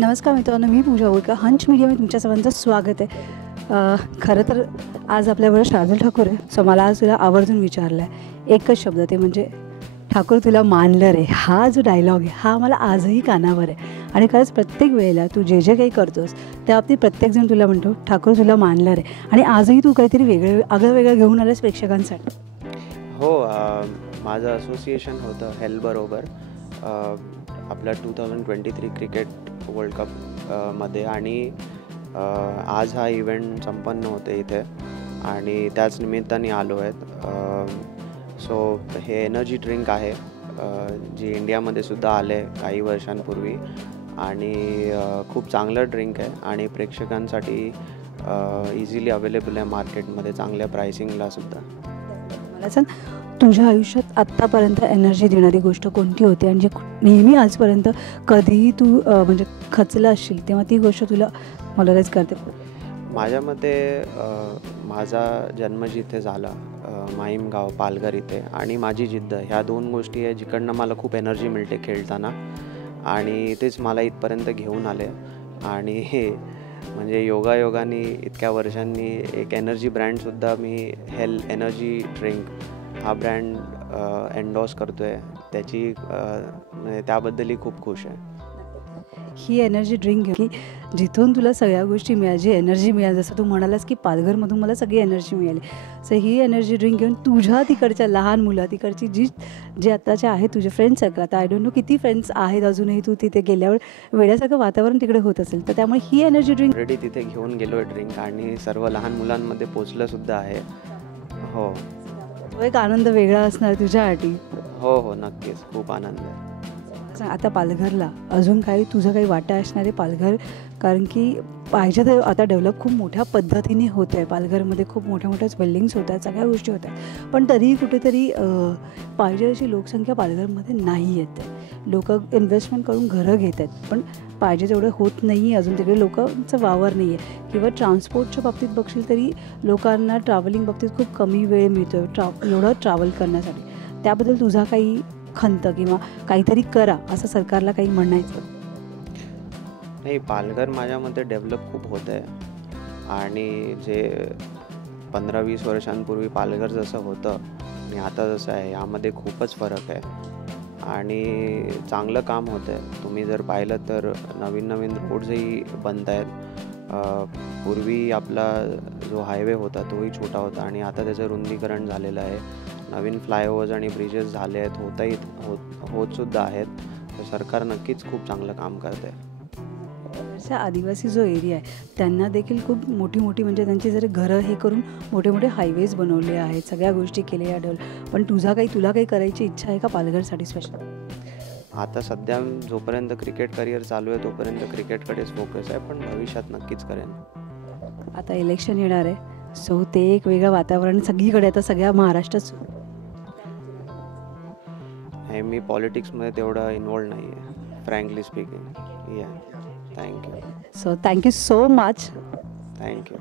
नमस्कार मित्रांनो, मी पूजा ओळकर. हंच मीडियामध्ये तुमच्या सर्वांचं स्वागत आहे. खरं तर आज आपल्याबरोबर शार्दूल ठाकूर आहे. सो मला आज तुला आवर्जून विचारलं आहे एकच शब्द, ते म्हणजे ठाकूर तुला मानलं रे. हा जो डायलॉग आहे हा मला आजही कानावर आहे आणि खरंच प्रत्येक वेळेला तू जे जे काही करतोस त्या बाबतीत प्रत्येकजण तुला म्हणतो ठाकूर तुला मानलं रे. आणि आजही तू काहीतरी आगळं वेगळं घेऊन आलंस प्रेक्षकांसाठी. हो, माझं असोसिएशन होतं हेल्थबरोबर आपल्या 2023 क्रिकेट वर्ल्ड कप मध्ये आणि आज हा इव्हेंट संपन्न होते इथे आणि त्याच निमित्ताने आलो आहेत. सो हे एनर्जी ड्रिंक आहे जी इंडियामध्ये सुद्धा आले काही वर्षांपूर्वी आणि खूप चांगलं ड्रिंक आहे आणि प्रेक्षकांसाठी इझिली अवेलेबल आहे मार्केटमध्ये चांगल्या प्राइसिंगला सुद्धा. मला सांग, तुझ्या आयुष्यात आत्तापर्यंत एनर्जी देणारी गोष्ट कोणती होती आणि जे नेहमी आजपर्यंत कधीही तू म्हणजे खचला असशील तेव्हा ती गोष्ट तुला मॉडलाइज करते? माझ्या मते माझा जन्म जिथे झाला माहीम गाव पालघर इथे आणि माझी जिद्द ह्या दोन गोष्टी आहे जिकडनं मला खूप एनर्जी मिळते खेळताना आणि तेच मला इथपर्यंत घेऊन आले. आणि हे म्हणजे योगायोगाने इतक्या वर्षांनी एक एनर्जी ब्रँडसुद्धा मी एनर्जी ड्रिंक हा ब्रँड एन्डॉर्स करतो आहे. त्याची म्हणजे त्याबद्दलही खूप खुश आहे. ही एनर्जी ड्रिंक की जिथून तुला सगळ्या गोष्टी मिळाल्या, जी एनर्जी मिळाली, जसं तू म्हणालास की पालघरमधून मला सगळी एनर्जी मिळाली. सो ही एनर्जी ड्रिंक घेऊन तुझ्या तिकडच्या लहान मुलं तिकडची जे आत्ताचे आहेत तुझे फ्रेंड्स सगळं, आता आय डोंट नो किती फ्रेंड्स आहेत अजूनही तू तिथे गेल्यावर वेड्यासारखं वातावरण तिकडे होत असेल, तर त्यामुळे ही एनर्जी ड्रिंक ऑलरेडी तिथे घेऊन गेलो आहे ड्रिंक आणि सर्व लहान मुलांमध्ये पोचलंसुद्धा आहे. हो, तो एक आनंद वेगळा असणार तुझ्यासाठी. हो हो, नक्कीच खूप आनंद आहे. आता पालघरला अजून काही तुझं काही वाटा असणार आहे पालघर, कारण की पाहिजे तर आता डेव्हलप खूप मोठ्या पद्धतीने होत आहे. पालघरमध्ये खूप मोठ्या बिल्डिंग्स होत आहेत, सगळ्या गोष्टी होत आहेत, पण तरीही कुठेतरी पाहिजे अशी लोकसंख्या पालघरमध्ये नाही येत आहे. लोक इन्व्हेस्टमेंट करून घरं घेत आहेत पण पाहिजे तेवढं होत नाही आहे अजून. तिकडे लोकांचं वावर नाही आहे किंवा ट्रान्सपोर्टच्या बाबतीत बघशील तरी लोकांना ट्रॅव्हलिंग बाबतीत खूप कमी वेळ मिळतो एवढं ट्रॅव्हल करण्यासाठी. त्याबद्दल तुझा काही खंत किंवा काहीतरी करा असं सरकारला काही म्हणायचं? नाही, पालघर माझ्या मते डेव्हलप खूप होत आहे आणि जे 15-20 वर्षांपूर्वी पालघर जसं होतं आणि आता जसं आहे यामध्ये खूपच फरक आहे आणि चांगलं काम होतं आहे. तुम्ही जर पाहिलं तर नवीन रोड्सही बनत आहेत. पूर्वी आपला जो हायवे होता तोही छोटा होता आणि आता त्याचं रुंदीकरण झालेलं आहे. नवीन फ्लायओव्हर्स आणि ब्रिजेस झाले आहेत, होतसुद्धा आहेत. तर सरकार नक्कीच खूप चांगलं काम करत आहे. आदिवासी जो एरिया आहे त्यांना देखील खूप मोठी म्हणजे त्यांची जर घरं हे करून मोठे हायवेज बनवले आहेत, सगळ्या गोष्टी केल्या डेव्हलप. पण तुला काही करायची इच्छा आहे का पालघरसाठी स्पेशल? आता सध्या जोपर्यंत क्रिकेट करिअर चालू आहे तोपर्यंत क्रिकेटकडेच फोकस आहे, पण भविष्यात नक्कीच करेन. आता इलेक्शन येणार आहे, सो ते एक वेगळं वातावरण सगळीकडे, आता सगळ्या महाराष्ट्रात. मी पॉलिटिक्समध्ये तेवढं इन्वॉल्व नाही आहे, frankly speaking. Thank you. So thank you so much. Thank you.